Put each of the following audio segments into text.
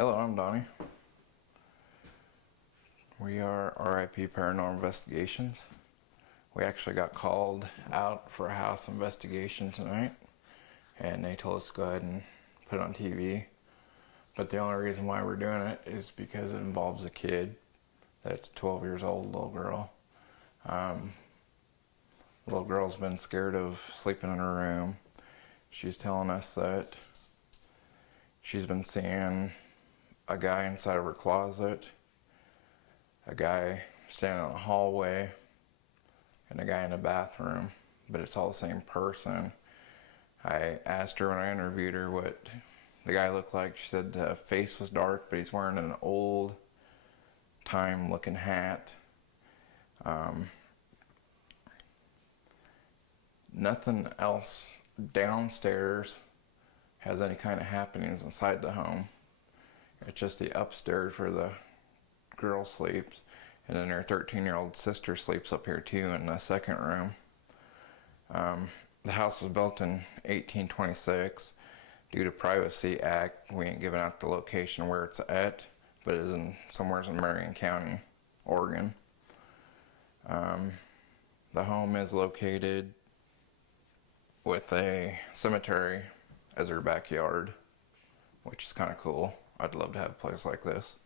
Hello, I'm Donnie. We are RIP Paranormal Investigations. We actually got called out for a house investigation tonight, and they told us to go ahead and put it on TV. But the only reason why we're doing it is because it involves a kid that's 12 years old, a little girl. The little girl's been scared of sleeping in her room. She's telling us that she's been seeing a guy inside of her closet, a guy standing in the hallway, and a guy in the bathroom, but it's all the same person. I asked her when I interviewed her what the guy looked like. She said the face was dark, but he's wearing an old time looking hat. Nothing else downstairs has any kind of happenings inside the home. It's just the upstairs where the girl sleeps, and then her 13-year-old sister sleeps up here too in the second room. The house was built in 1826. Due to Privacy Act, we ain't giving out the location where it's at, but it is in somewhere in Marion County, Oregon. The home is located with a cemetery as her backyard, which is kind of cool. I'd love to have a place like this.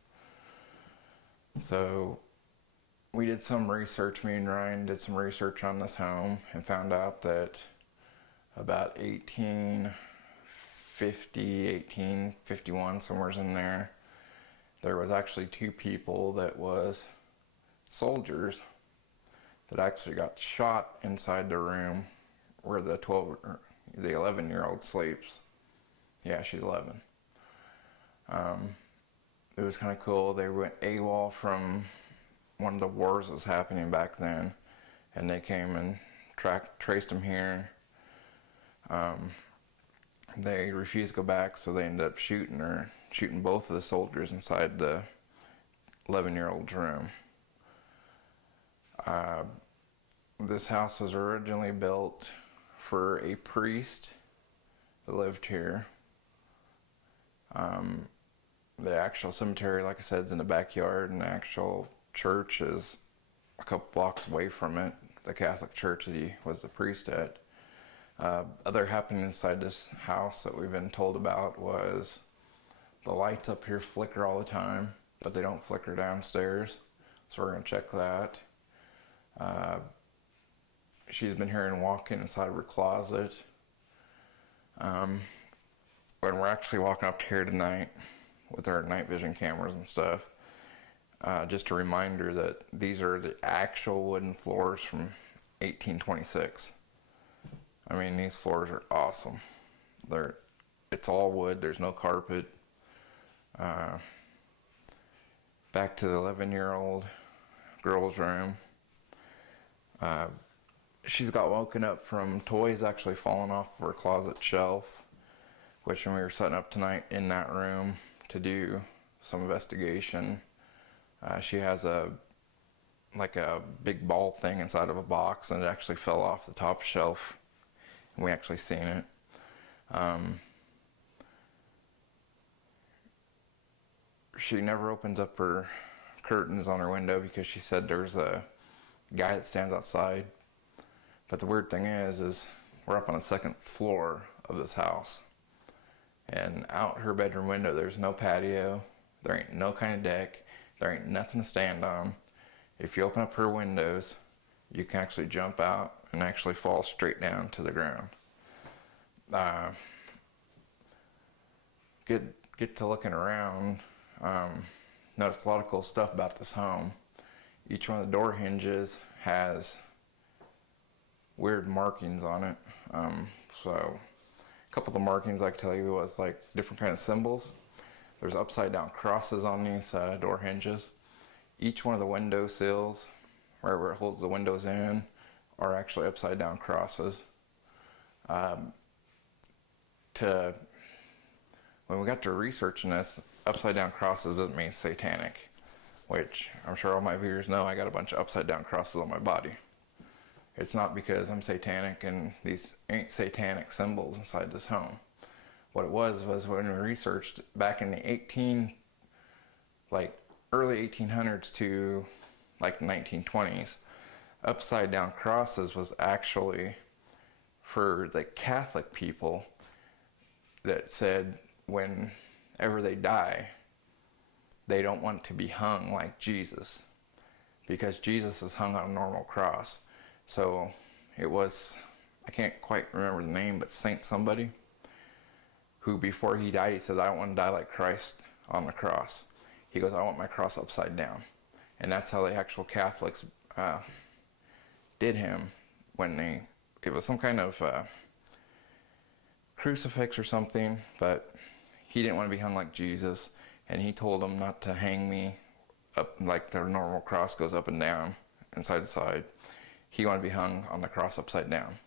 So we did some research, me and Ryan did some research on this home and found out that about 1850, 1851, somewhere in there was actually two people that was soldiers that actually got shot inside the room where the 11-year-old sleeps. Yeah, she's 11. It was kind of cool. They went AWOL from one of the wars that was happening back then, and they came and traced them here. They refused to go back, so they ended up shooting both of the soldiers inside the 11-year-old's room. This house was originally built for a priest that lived here. The actual cemetery, like I said, is in the backyard, and the actual church is a couple blocks away from it, the Catholic church that he was the priest at. Other happenings inside this house that we've been told about was the lights up here flicker all the time, but they don't flicker downstairs, so we're going to check that. She's been hearing walking inside of her closet. When we're actually walking up here tonight with our night vision cameras and stuff, just a reminder that these are the actual wooden floors from 1826. I mean, these floors are awesome. It's all wood, there's no carpet. Back to the 11-year-old girl's room. She's got woken up from toys actually falling off of her closet shelf, which when we were setting up tonight in that room to do some investigation, she has a big ball thing inside of a box, and it actually fell off the top shelf, and we actually seen it. She never opens up her curtains on her window because she said there's a guy that stands outside. But the weird thing is we're up on the second floor of this house, and out her bedroom window there's no patio, there ain't no kind of deck, there ain't nothing to stand on. If you open up her windows, you can actually jump out and actually fall straight down to the ground. Get to looking around, notice a lot of cool stuff about this home. Each one of the door hinges has weird markings on it. So a couple of the markings I can tell you was like different kind of symbols. There's upside down crosses on these door hinges. Each one of the window sills, right where it holds the windows in, are actually upside down crosses. When we got to researching this, upside down crosses doesn't mean satanic, which I'm sure all my viewers know. I got a bunch of upside down crosses on my body. It's not because I'm satanic and these ain't satanic symbols inside this home. What it was when we researched back in the like early 1800s to like 1920s, upside down crosses was actually for the Catholic people that said whenever they die, they don't want to be hung like Jesus, because Jesus is hung on a normal cross. So it was, I can't quite remember the name, but Saint somebody, who before he died, he says, I don't want to die like Christ on the cross. He goes, I want my cross upside down. And that's how the actual Catholics did him when it was some kind of crucifix or something, but he didn't want to be hung like Jesus, and he told them not to hang me up like their normal cross goes up and down and side to side. He wanted to be hung on the cross upside down.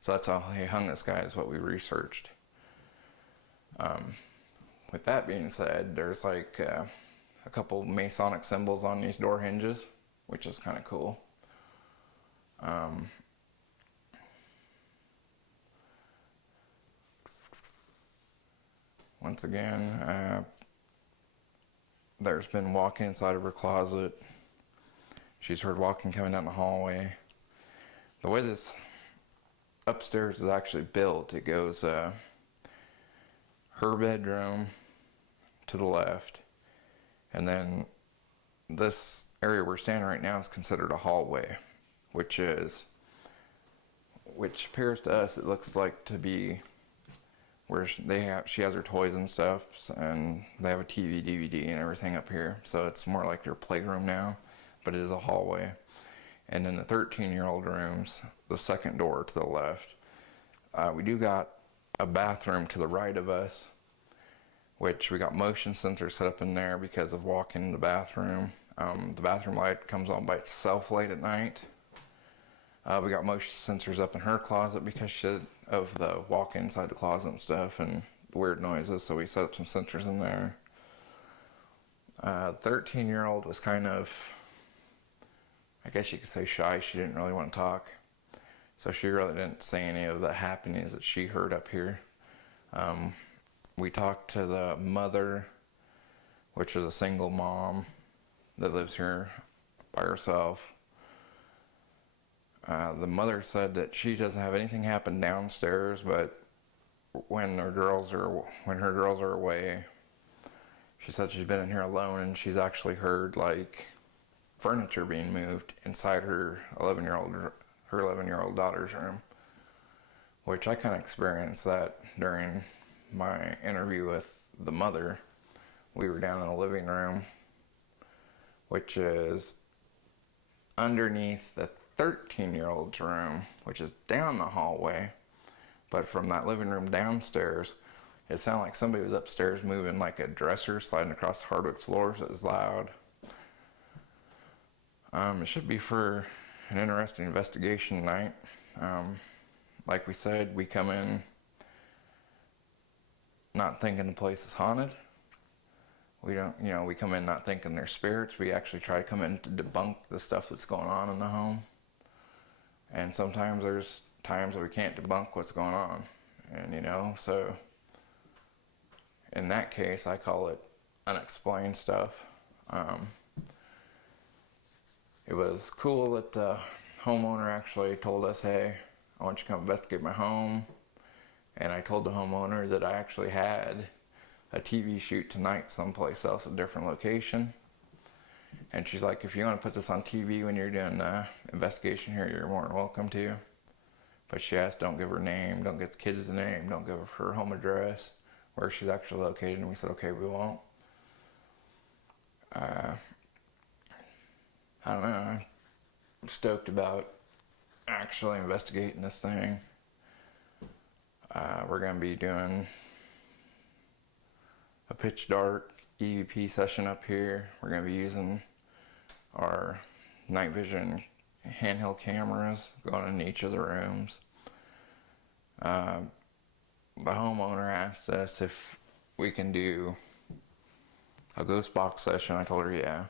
So that's how he hung this guy, is what we researched. With that being said, there's like a couple Masonic symbols on these door hinges, which is kind of cool. Once again, there's been walking inside of her closet. She's heard walking coming down the hallway. The way this upstairs is actually built, it goes her bedroom to the left, and then this area we're standing right now is considered a hallway, which appears to us, it looks like to be where she has her toys and stuff, and they have a TV, DVD, and everything up here. So it's more like their playroom now, but it is a hallway. And in the 13-year-old rooms, the second door to the left, we do got a bathroom to the right of us, which we got motion sensors set up in there because of walking in the bathroom. The bathroom light comes on by itself late at night. We got motion sensors up in her closet because of the walk inside the closet and stuff and weird noises, so we set up some sensors in there. 13-year-old was kind of, I guess you could say, shy. She didn't really want to talk, so she really didn't say any of the happenings that she heard up here. We talked to the mother, which is a single mom that lives here by herself. The mother said that she doesn't have anything happen downstairs, but when her girls are away, she said she's been in here alone, and she's actually heard like furniture being moved inside her 11-year-old daughter's room, which I kind of experienced that during my interview with the mother. We were down in the living room, which is underneath the 13-year-old's room, which is down the hallway. But from that living room downstairs, it sounded like somebody was upstairs moving like a dresser, sliding across the hardwood floors. It was loud. It should be for an interesting investigation tonight. Like we said, we come in not thinking the place is haunted. We don't, we come in not thinking they're spirits. We actually try to come in to debunk the stuff that's going on in the home. And sometimes there's times that we can't debunk what's going on. And, so in that case, I call it unexplained stuff. It was cool that the homeowner actually told us, hey, I want you to come investigate my home. And I told the homeowner that I actually had a TV shoot tonight someplace else, a different location. And she's like, if you want to put this on TV when you're doing an investigation here, you're more than welcome to. But she asked, don't give her name, don't give the kids' name, don't give her home address, where she's actually located. And we said, okay, we won't. I don't know, I'm stoked about actually investigating this thing. We're going to be doing a pitch dark EVP session up here. We're going to be using our night vision handheld cameras going in each of the rooms. The homeowner asked us if we can do a ghost box session. I told her yeah.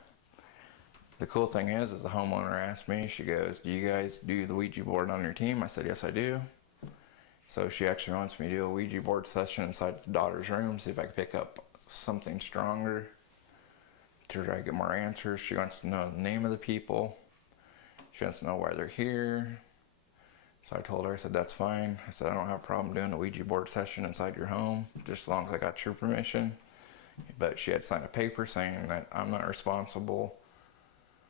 The cool thing is the homeowner asked me, she goes, do you guys do the Ouija board on your team? I said, yes, I do. So she actually wants me to do a Ouija board session inside the daughter's room, see if I can pick up something stronger to try to get more answers. She wants to know the name of the people. She wants to know why they're here. So I told her, I said, that's fine. I said, I don't have a problem doing a Ouija board session inside your home, just as long as I got your permission. But she had signed a paper saying that I'm not responsible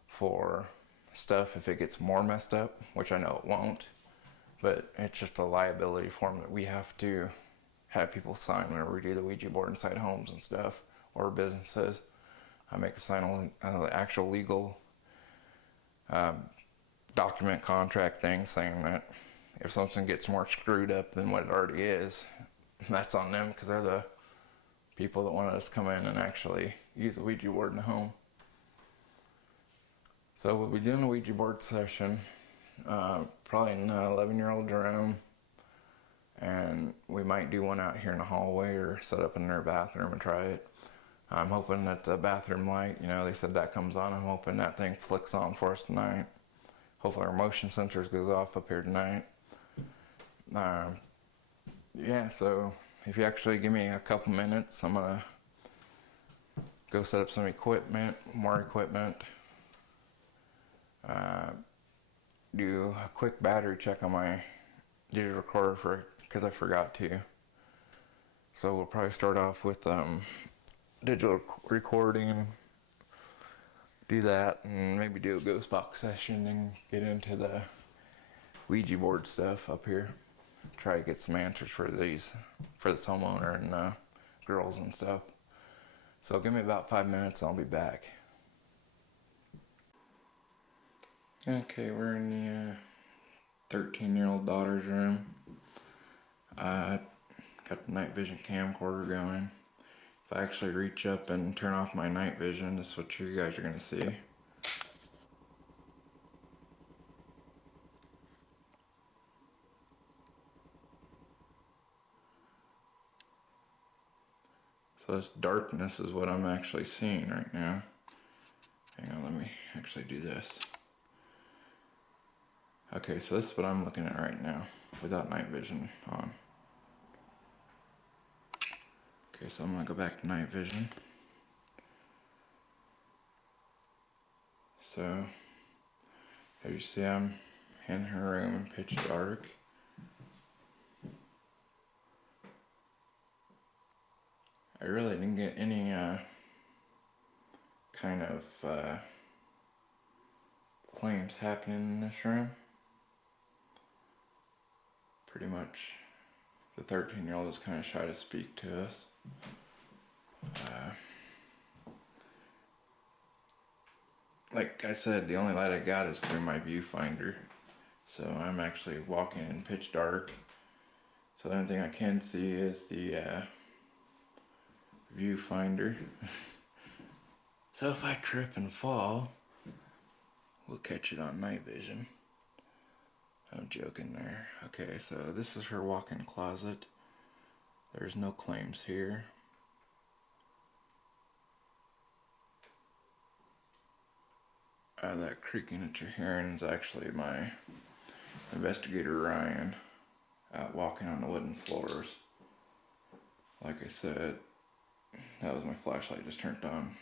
for stuff if it gets more messed up, which I know it won't. But it's just a liability form that we have to have people sign whenever we do the Ouija board inside homes and stuff, or businesses. I make them sign an actual legal document contract thing saying that if something gets more screwed up than what it already is, that's on them, because they're the people that wanted us to come in and actually use the Ouija board in the home. So we'll be doing a Ouija board session, probably in 11-year-old room, and we might do one out here in the hallway or set up in their bathroom and try it. I'm hoping that the bathroom light, they said that comes on. I'm hoping that thing flicks on for us tonight. Hopefully our motion sensors goes off up here tonight. Yeah, so if you actually give me a couple minutes, I'm gonna go set up some equipment, more equipment. Do a quick battery check on my digital recorder because I forgot to. So we'll probably start off with digital recording, do that, and maybe do a ghost box session and get into the Ouija board stuff up here. Try to get some answers for this homeowner and girls and stuff. So give me about 5 minutes and I'll be back. Okay, we're in the 13-year-old daughter's room. Got the night vision camcorder going. If I actually reach up and turn off my night vision, this is what you guys are going to see. So this darkness is what I'm actually seeing right now. Hang on, let me actually do this. Okay, so this is what I'm looking at right now without night vision on. Okay, so I'm gonna go back to night vision. So, as you see, I'm in her room in pitch dark. I really didn't get any kind of claims happening in this room. Pretty much the 13-year-old is kind of shy to speak to us. Like I said, the only light I got is through my viewfinder. So I'm actually walking in pitch dark. So the only thing I can see is the viewfinder. So if I trip and fall, we'll catch it on night vision. I'm joking there. Okay, so this is her walk-in closet. There's no claims here. That creaking that you're hearing is actually my investigator Ryan out walking on the wooden floors. Like I said, that was my flashlight just turned on.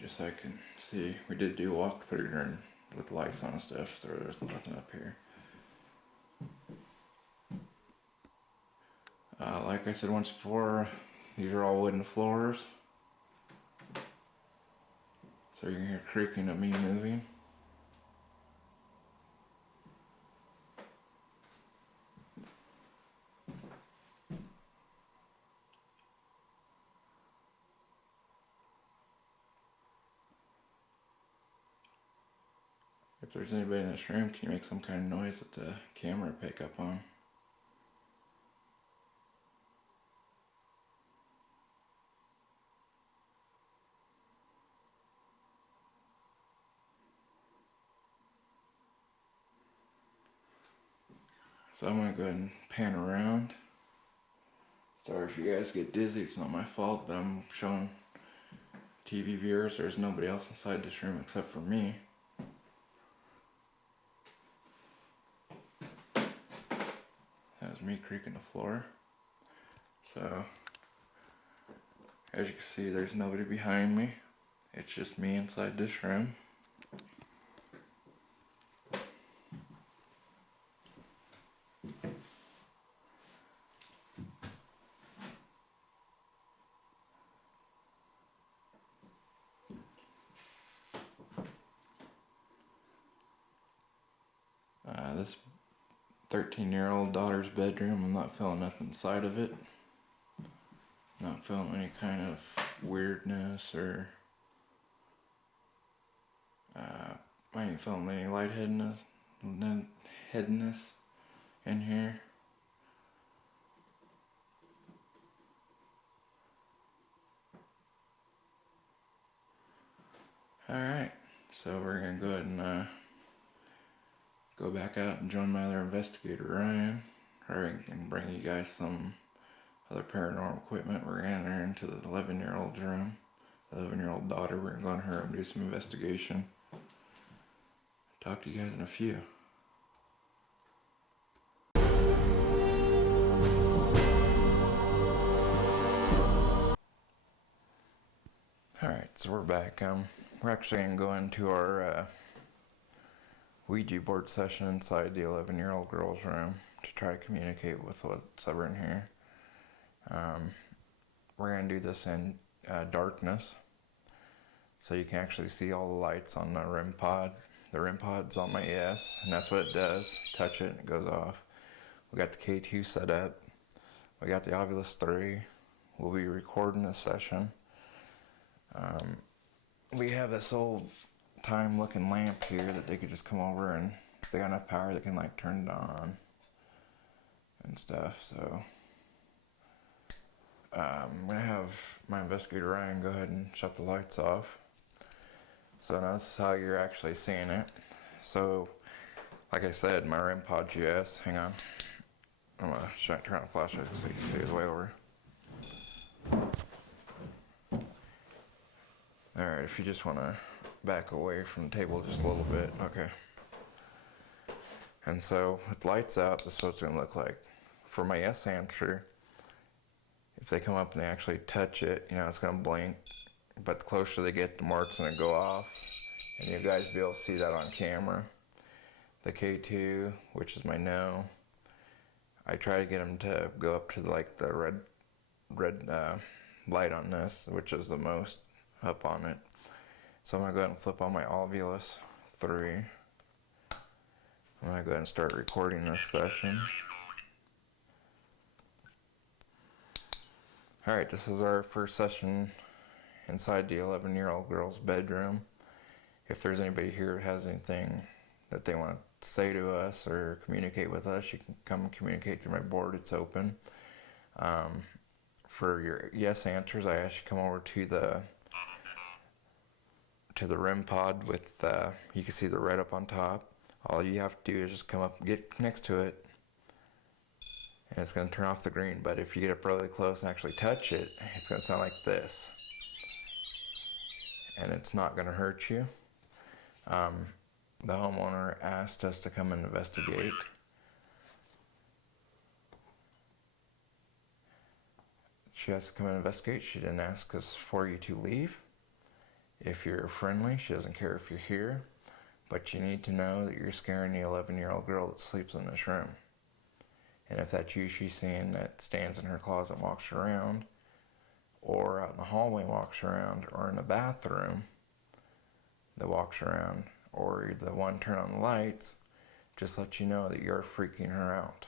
Just so I can see. We did do a walkthrough during with lights on and stuff, so there's nothing up here. Like I said once before, these are all wooden floors. So you can hear creaking of me moving. If there's anybody in this room, can you make some kind of noise that the camera pick up on? So I'm going to go ahead and pan around. Sorry if you guys get dizzy, it's not my fault, but I'm showing TV viewers there's nobody else inside this room except for me. That was me creaking the floor. So As you can see, there's nobody behind me. It's just me inside this room. This 13-year-old daughter's bedroom, I'm not feeling nothing inside of it. Not feeling any kind of weirdness or I ain't feeling any lightheadedness in here. Alright, so we're gonna go ahead and go back out and join my other investigator, Ryan. And bring you guys some other paranormal equipment. We're gonna enter into the 11-year-old's room. The 11-year-old daughter, we're gonna go in her room and do some investigation. Talk to you guys in a few. Alright, so we're back. We're actually going to go into our Ouija board session inside the 11-year-old girl's room to try to communicate with what's over in here. We're going to do this in darkness, so you can actually see all the lights on the REM pod. The REM pod's on my ES, and that's what it does. Touch it and it goes off. We got the K2 set up. We got the Ovilus 3. We'll be recording this session. We have this old time looking lamp here that they could just come over, and if they got enough power they can like turn it on and stuff. So I'm gonna have my investigator Ryan go ahead and shut the lights off. So now this is how you're actually seeing it. So like I said, my REM pod GS, hang on, I'm gonna turn on the flashlight so you can see it way over. Alright, if you just want to back away from the table just a little bit, okay. And so, with lights out, this is what it's going to look like. For my yes answer, if they come up and they actually touch it, it's going to blink. But the closer they get, the more it's going to go off. And you guys be able to see that on camera. The K2, which is my no, I try to get them to go up to the red light on this, which is the most up on it. So I'm going to go ahead and flip on my Ovilus 3. I'm going to go ahead and start recording this session. Alright, this is our first session inside the 11-year-old girl's bedroom. If there's anybody here who has anything that they want to say to us or communicate with us, you can come and communicate through my board. It's open. For your yes answers, I ask you to come over to the REM pod with, you can see the red up on top. All you have to do is just come up, get next to it, and it's going to turn off the green. But if you get up really close and actually touch it, it's going to sound like this. And it's not going to hurt you. The homeowner asked us to come and investigate. She asked to come and investigate. She didn't ask us for you to leave. If you're friendly, she doesn't care if you're here, but you need to know that you're scaring the 11-year-old girl that sleeps in this room. And if that's you she's seeing that stands in her closet and walks around, or out in the hallway walks around, or in the bathroom that walks around, or the one turn on the lights, just let you know that you're freaking her out.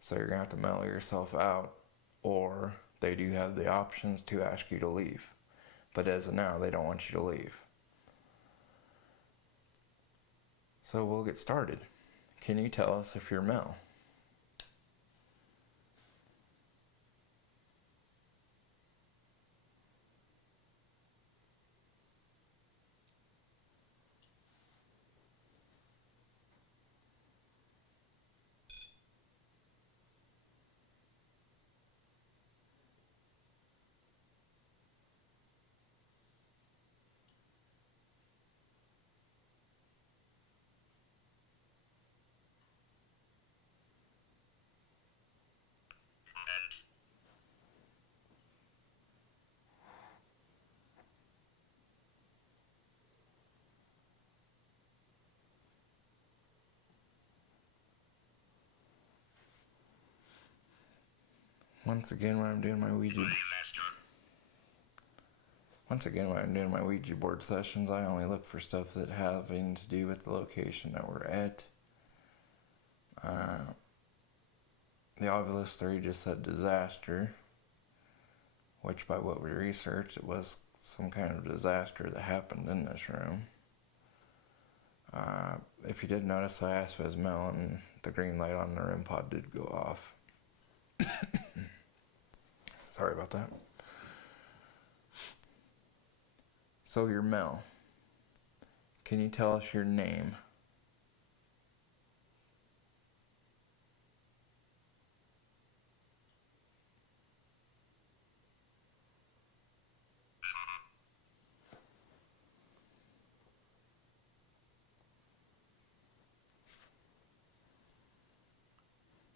So you're going to have to mellow yourself out, or they do have the options to ask you to leave. But as of now, they don't want you to leave. So we'll get started. Can you tell us if you're Mel? Once again, when I'm doing my Ouija board sessions, I only look for stuff that having to do with the location that we're at. The Obelisk 3 just said disaster, which by what we researched, it was some kind of disaster that happened in this room. If you did notice, I asked Mel, and the green light on the REM pod did go off. Sorry about that. So you're Mel. Can you tell us your name?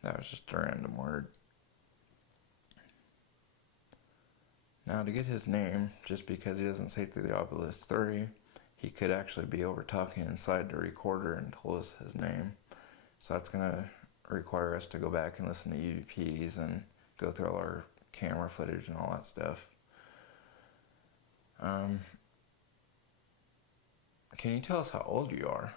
That was just a random word. Now, to get his name, just because he doesn't say through the Obelisk 3, he could actually be over talking inside the recorder and told us his name. So that's going to require us to go back and listen to UDPs and go through all our camera footage and all that stuff. Can you tell us how old you are?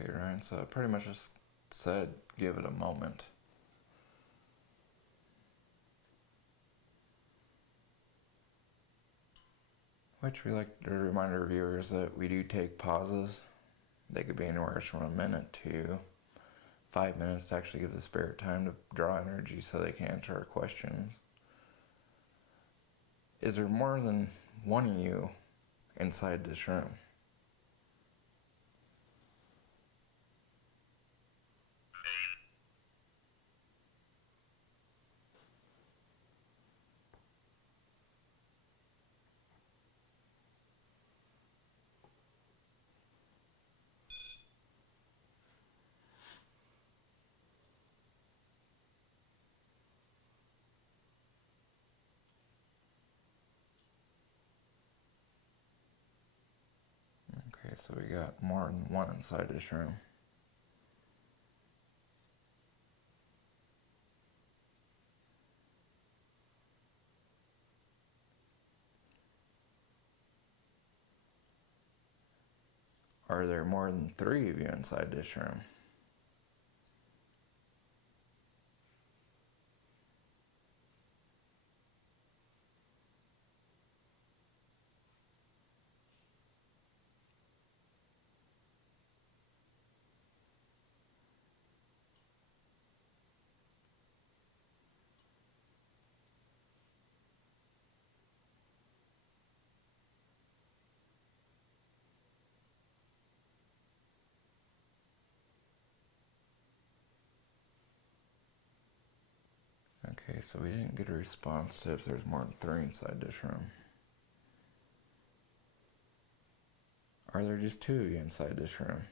Okay, Ryan, so I pretty much just said give it a moment. Which we like to remind our viewers that we do take pauses. They could be anywhere from a minute to 5 minutes to actually give the spirit time to draw energy so they can answer our questions. Is there more than one of you inside this room? Okay, so we got more than one inside this room. Are there more than 3 of you inside this room? Okay, so we didn't get a response to if there's more than 3 inside this room. Are there just 2 of you inside this room?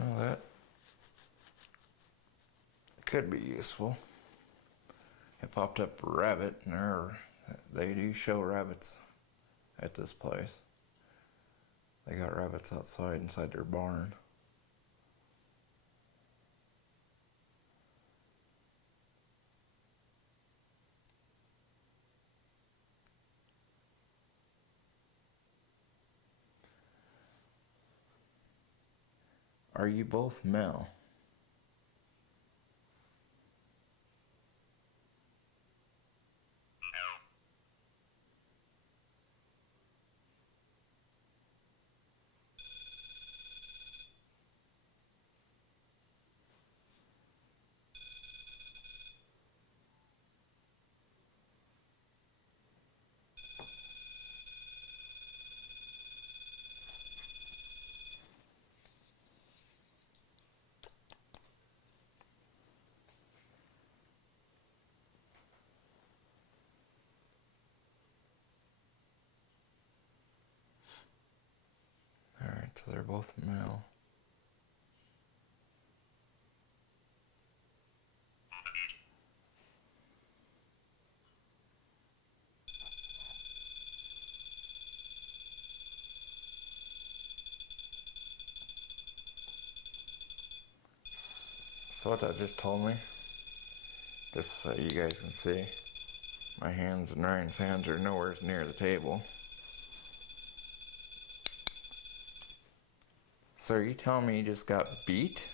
Well, that could be useful. It popped up rabbit, and they do show rabbits at this place. They got rabbits outside inside their barn. Are you both Mel? Alright, so they're both male. So what that just told me, just so you guys can see, my hands and Ryan's hands are nowhere near the table. So are you telling me you just got beat?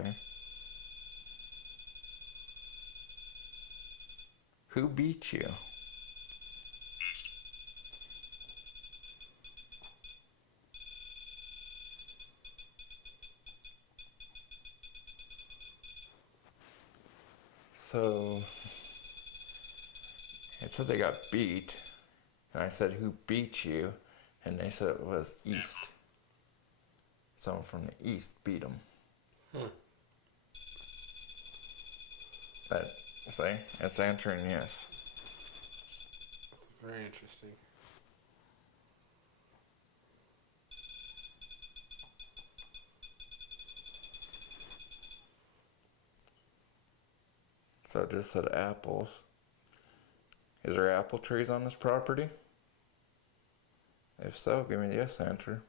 Okay. Who beat you? So it said they got beat, and I said, who beat you? And they said it was East. Someone from the East beat them. That, see, it's answering yes. It's very interesting. So it just said apples. Is there apple trees on this property? If so, give me the yes answer.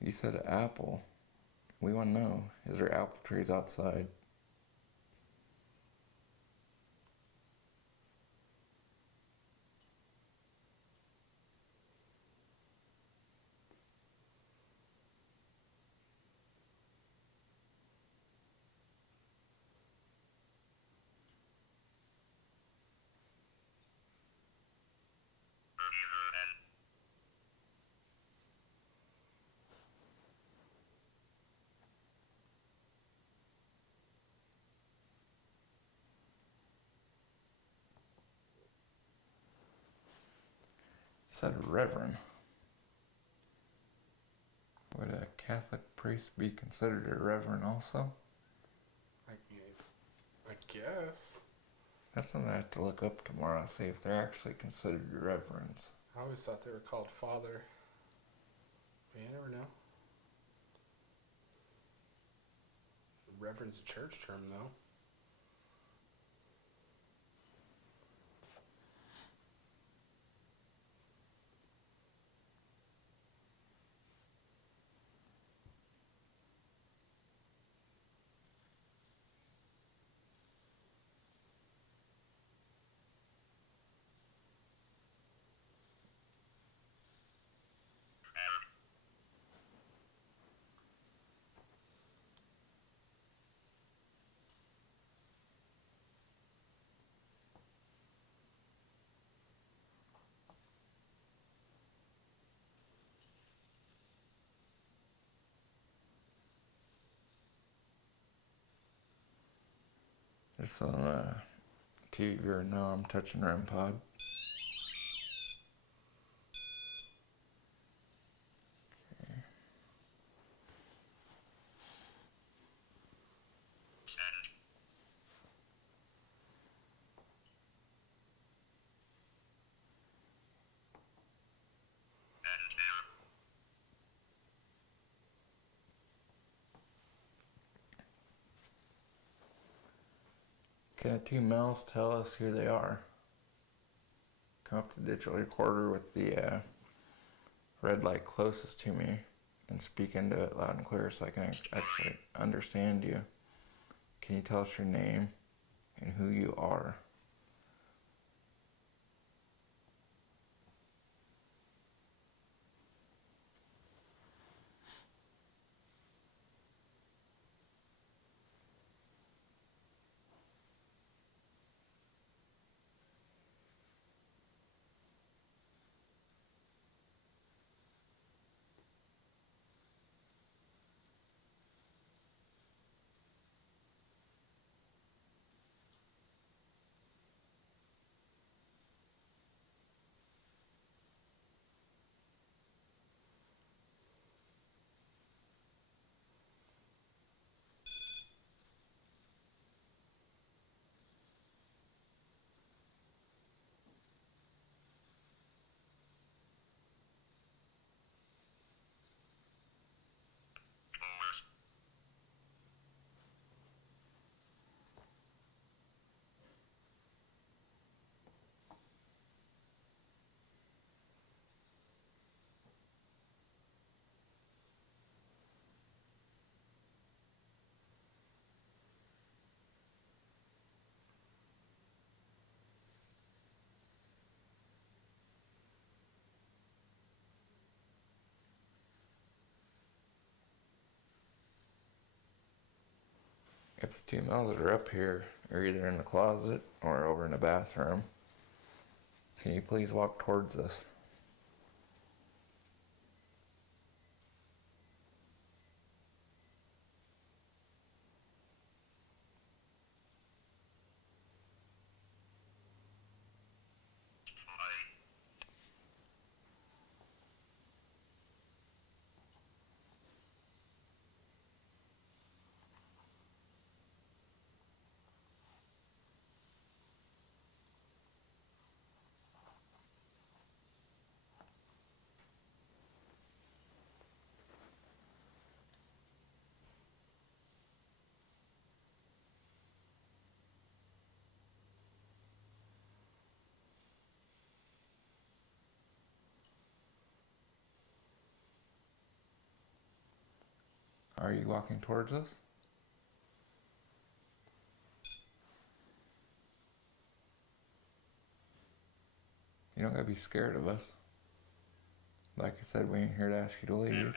You said apple. We want to know, is there apple trees outside? It said reverend. Would a Catholic priest be considered a reverend also? I guess. That's something I have to look up tomorrow, see if they're actually considered reverends. I always thought they were called father. But you never know. Reverend's a church term, though. Just on TV viewer, no, I'm touching REM pod. Can the two males tell us who they are? Come up to the digital recorder with the red light closest to me and speak into it loud and clear so I can actually understand you. Can you tell us your name and who you are? If the two males that are up here are either in the closet or over in the bathroom, can you please walk towards us? Are you walking towards us? You don't gotta be scared of us. Like I said, we ain't here to ask you to leave.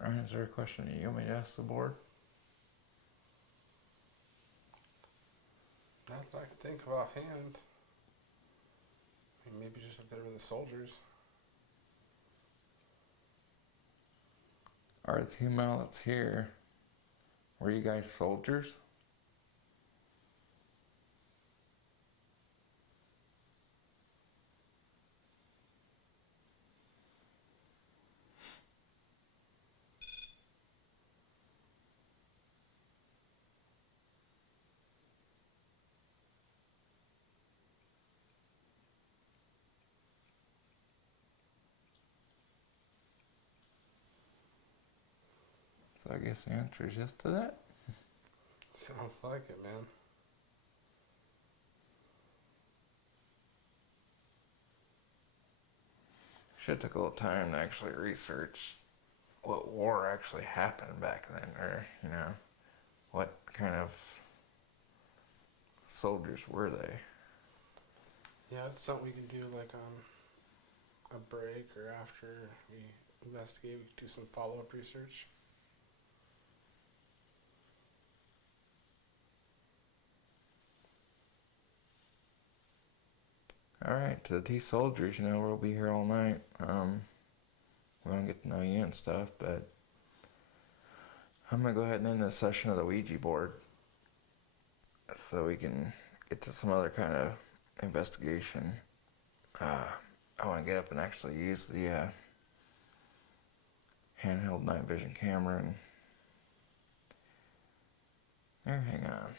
Alright, is there a question you want me to ask the board? Not that I can think of offhand. I mean, maybe just that they were the soldiers. Are the two males that's here, were you guys soldiers? So I guess the answer is yes to that. Sounds like it, man. Should took a little time to actually research what war actually happened back then, or, you know, what kind of soldiers were they? Yeah, it's something we can do like a break or after we investigate. We can do some follow-up research. Alright, to the T soldiers, you know, we'll be here all night. We want to get to know you and stuff, but I'm going to go ahead and end this session of the Ouija board so we can get to some other kind of investigation. I want to get up and actually use the handheld night vision camera and Here, hang on.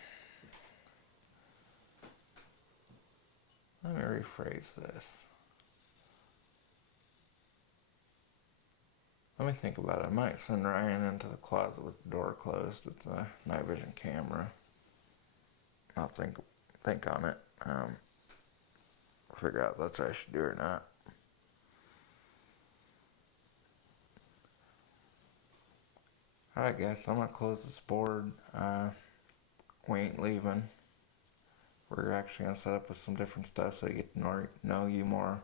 Let me rephrase this. Let me think about it. I might send Ryan into the closet with the door closed with the night vision camera. I'll think on it. Figure out if that's what I should do or not. Alright guys, so I'm gonna close this board. We ain't leaving. We're actually gonna set up with some different stuff so you get to know you more.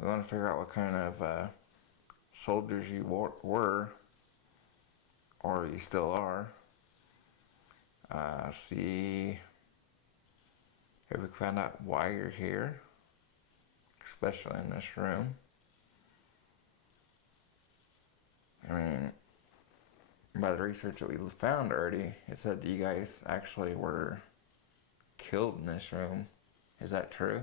We want to figure out what kind of soldiers you were, or you still are. See if we can find out why you're here, especially in this room. I mean, by the research that we found already, it said you guys actually were killed in this room. Is that true?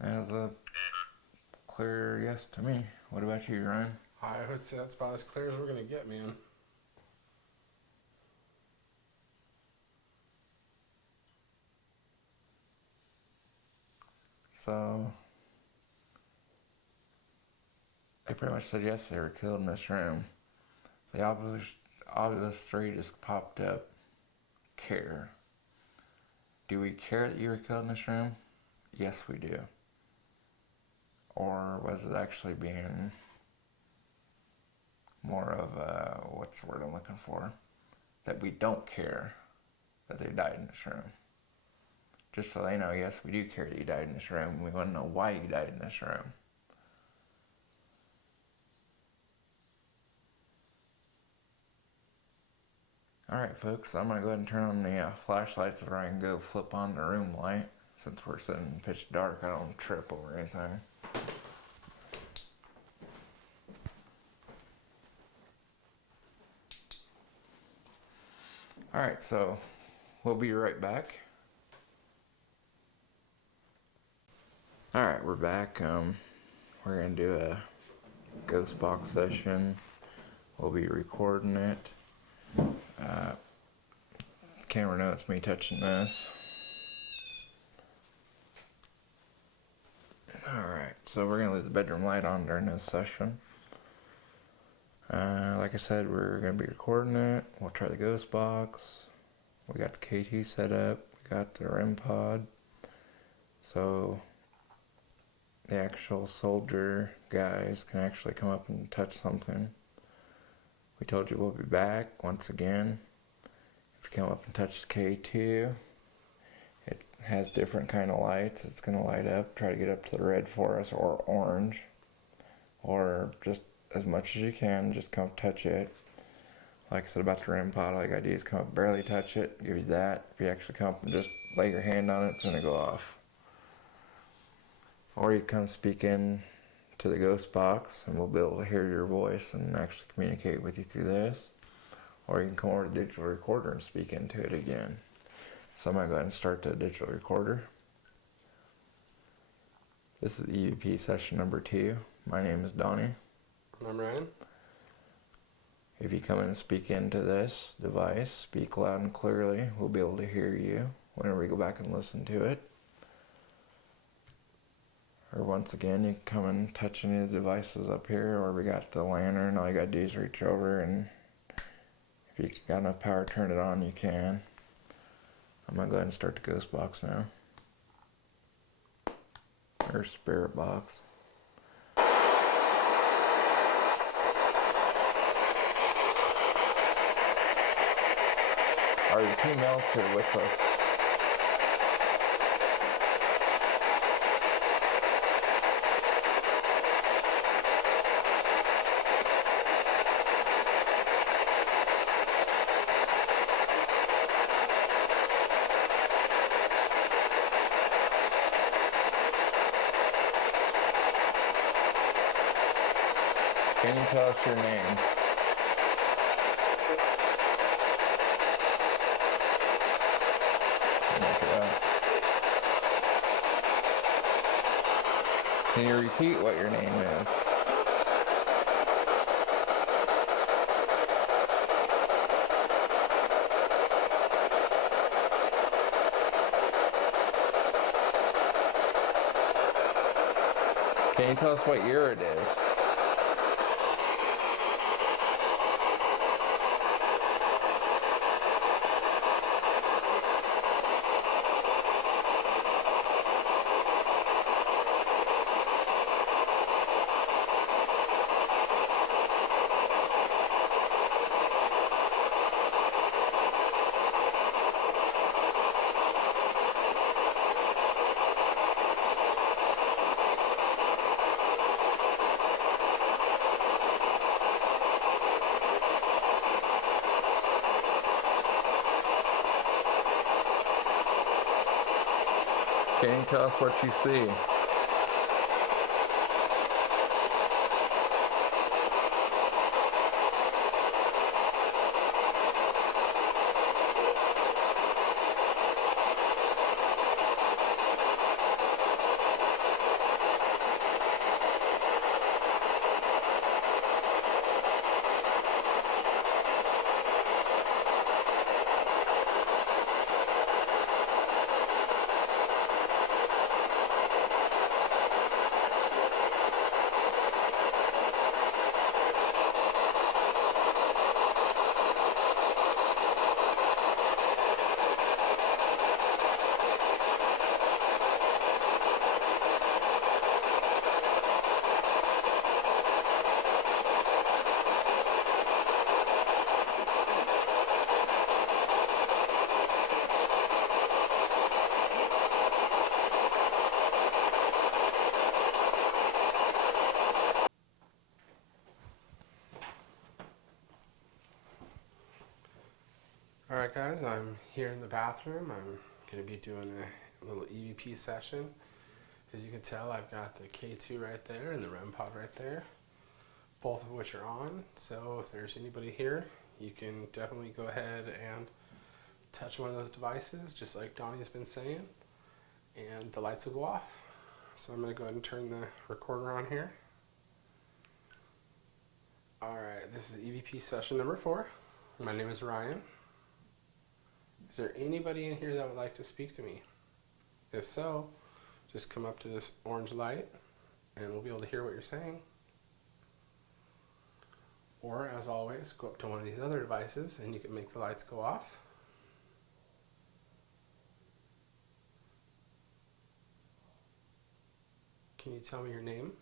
That was a clear yes to me. What about you, Ryan? I would say that's about as clear as we're gonna get, man. So, they pretty much said yes, they were killed in this room. The obvious three just popped up. Care. Do we care that you were killed in this room? Yes, we do. Or was it actually being more of a, what's the word I'm looking for? That we don't care that they died in this room. Just so they know, yes, we do care that you died in this room. We want to know why you died in this room. Alright folks, I'm going to go ahead and turn on the flashlights so I can go flip on the room light. Since we're sitting in pitch dark, I don't trip over anything. Alright, so we'll be right back. Alright, we're back. We're going to do a ghost box session. We'll be recording it. The camera knows me touching this. Alright, so we're going to leave the bedroom light on during this session. Like I said, we're going to be recording it. We'll try the ghost box. We got the K2 set up. We got the REM pod. So the actual soldier guys can actually come up and touch something. We told you we'll be back once again. If you come up and touch the K2, it has different kind of lights. It's going to light up. Try to get up to the red for us, or orange, or just as much as you can. Just come up, touch it. Like I said about the REM pod, all you got to do is come up, barely touch it, give you that. If you actually come up and just lay your hand on it, it's going to go off. Or you come speak in to the ghost box and we'll be able to hear your voice and actually communicate with you through this. Or you can come over to the digital recorder and speak into it again. So I'm going to go ahead and start the digital recorder. This is EVP session number 2. My name is Donnie. I'm Ryan. If you come in and speak into this device, speak loud and clearly, we'll be able to hear you whenever we go back and listen to it. Or once again, you can come and touch any of the devices up here, or we got the lantern. All you gotta do is reach over, and if you got enough power, turn it on, you can. I'm gonna go ahead and start the ghost box now. Or spirit box. Are the 2 males here with us? Can you tell us your name? Can you repeat what your name is? Can you tell us what year it is? Can you tell us what you see? Alright guys, I'm here in the bathroom. I'm going to be doing a little EVP session. As you can tell, I've got the K2 right there and the REM pod right there, both of which are on. So if there's anybody here, you can definitely go ahead and touch one of those devices, just like Donnie's been saying, and the lights will go off. So I'm going to go ahead and turn the recorder on here. Alright, this is EVP session number 4. My name is Ryan. Is there anybody in here that would like to speak to me? If so, just come up to this orange light and we'll be able to hear what you're saying. Or, as always, go up to one of these other devices and you can make the lights go off. Can you tell me your name?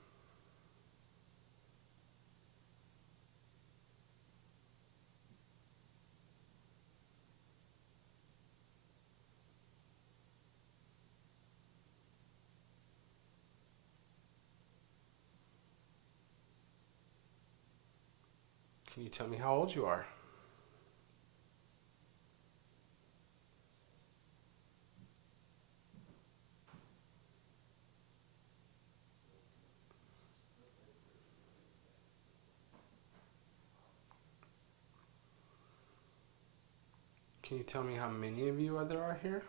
Can you tell me how old you are? Can you tell me how many of you there are here?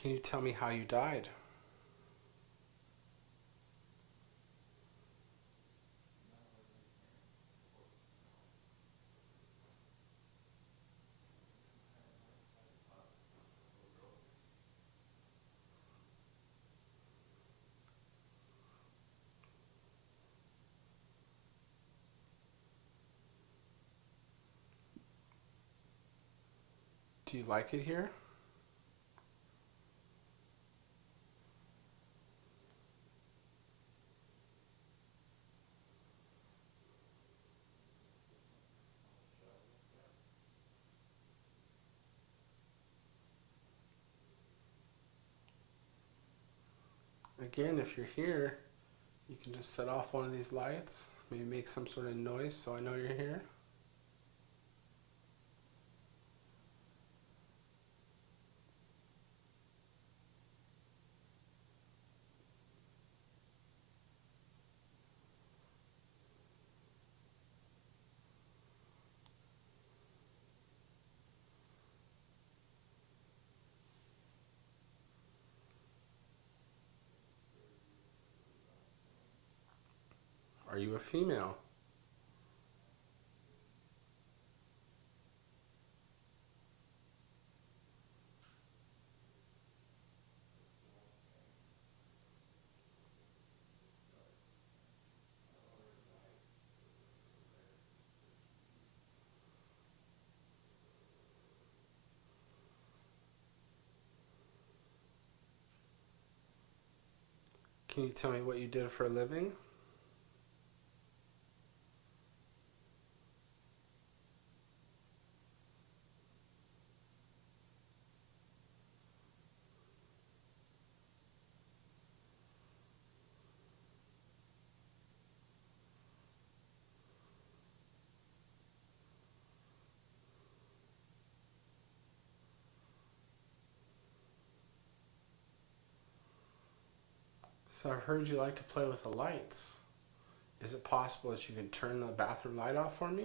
Can you tell me how you died? Do you like it here? Again, if you're here, you can just set off one of these lights, maybe make some sort of noise so I know you're here. female. Can you tell me what you did for a living? So I've heard you like to play with the lights. Is it possible that you can turn the bathroom light off for me?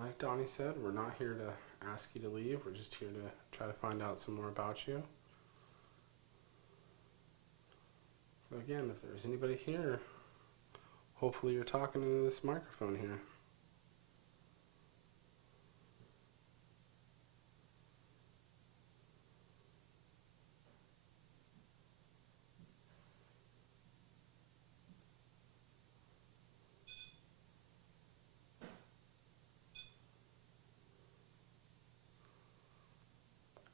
Like Donnie said, we're not here to ask you to leave. We're just here to try to find out some more about you. So again, if there's anybody here, hopefully you're talking into this microphone here.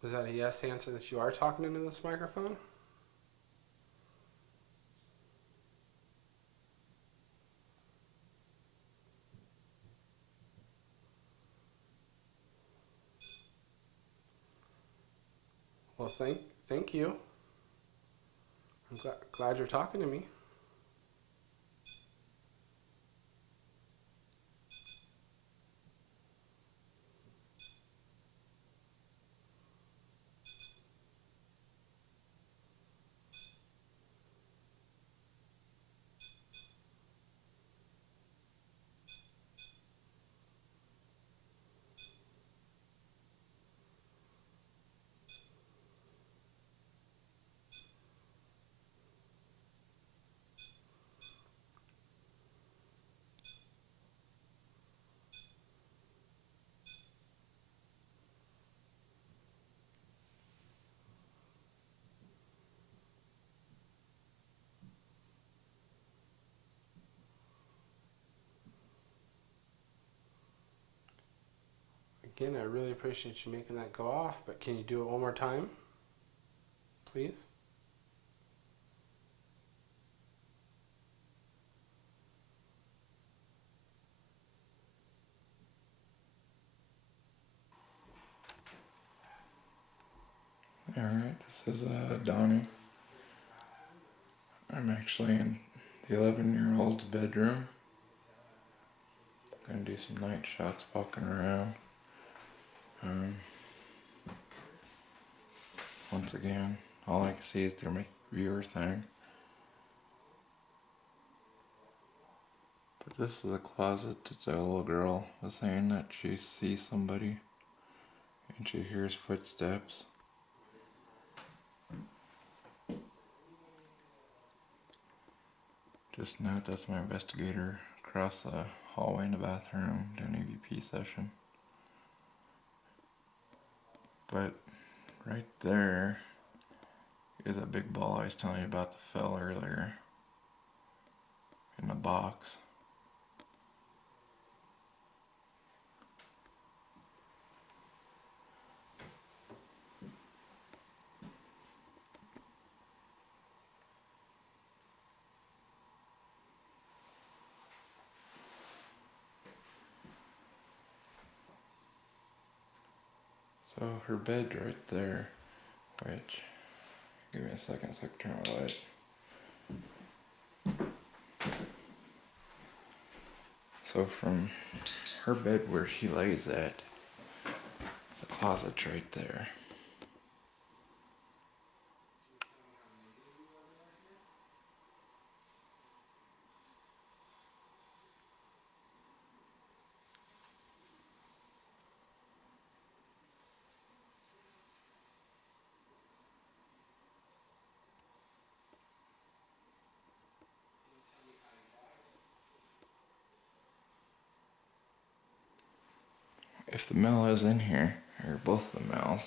Was that a yes answer that you are talking into this microphone? Well, thank you. I'm glad you're talking to me. Again, I really appreciate you making that go off, but can you do it one more time, please? Alright, this is Donnie. I'm actually in the 11-year-old's bedroom. Gonna do some night shots walking around. Once again, all I can see is through my viewer thing. But this is a closet that the little girl was saying that she sees somebody and she hears footsteps. Just note that's my investigator across the hallway in the bathroom doing an EVP session. But right there is a big ball I was telling you about that fell earlier in the box. So her bed right there, which, give me a second so I can turn my light. So from her bed where she lays at, the closet's right there. If the Mel is in here, or both the Mels,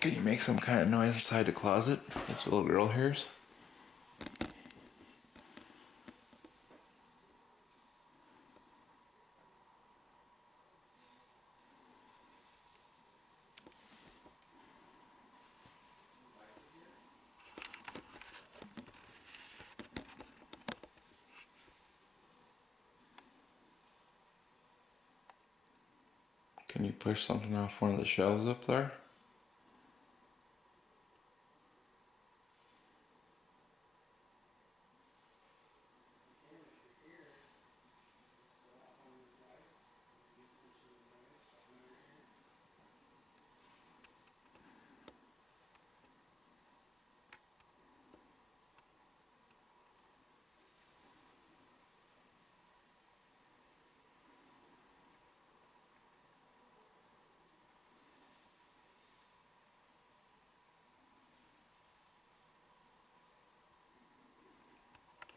can you make some kind of noise inside the closet that the little girl hears? Can you push something off one of the shelves up there?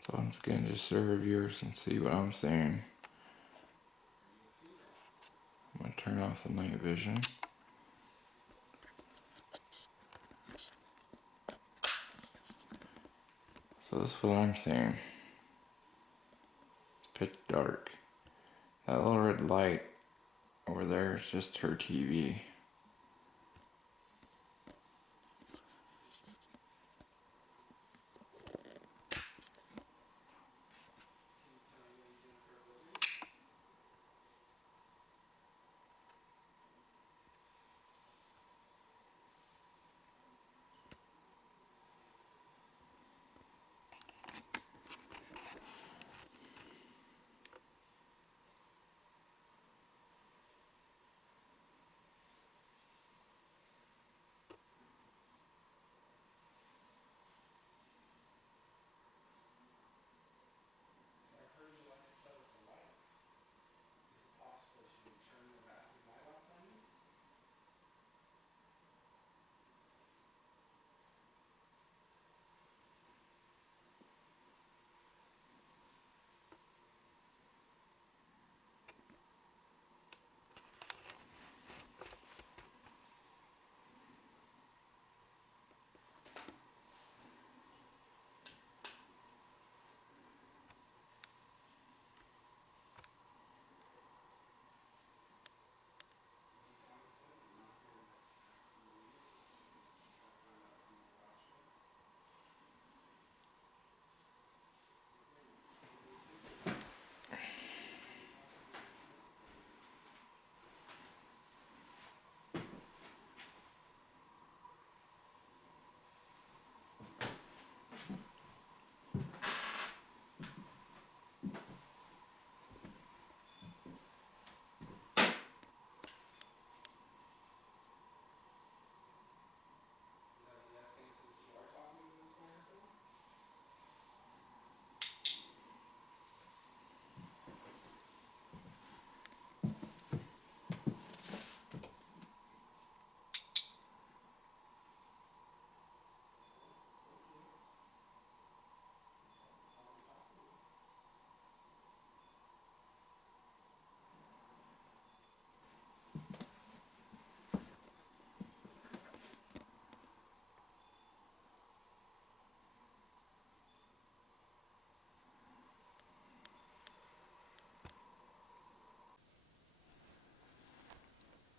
So once again, just so our viewers can see what I'm saying, I'm going to turn off the night vision. So this is what I'm seeing. It's pitch dark. That little red light over there is just her TV.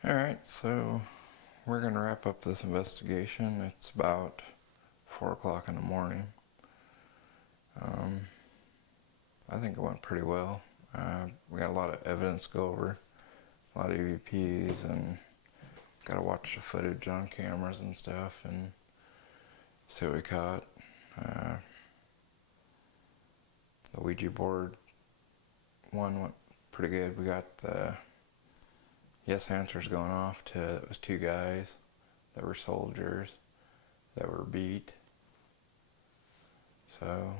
Alright, so we're going to wrap up this investigation. It's about 4 o'clock in the morning. I think it went pretty well. We got a lot of evidence to go over, a lot of EVPs, and got to watch the footage on cameras and stuff and see what we caught. The Ouija board one went pretty good. We got the yes answers going off to, it was 2 guys that were soldiers that were beat. So,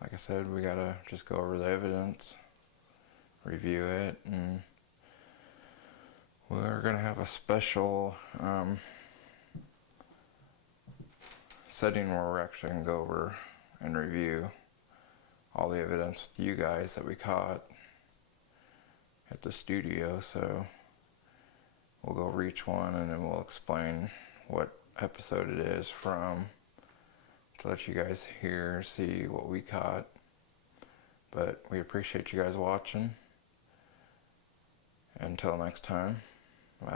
like I said, we gotta just go over the evidence, review it, and we're gonna have a special setting where we're actually gonna go over and review all the evidence with you guys that we caught at the studio. So we'll go over each one and then we'll explain what episode it is from, to let you guys see what we caught. But we appreciate you guys watching. Until next time,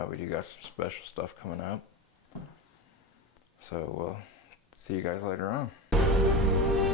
we do got some special stuff coming up. So we'll see you guys later on.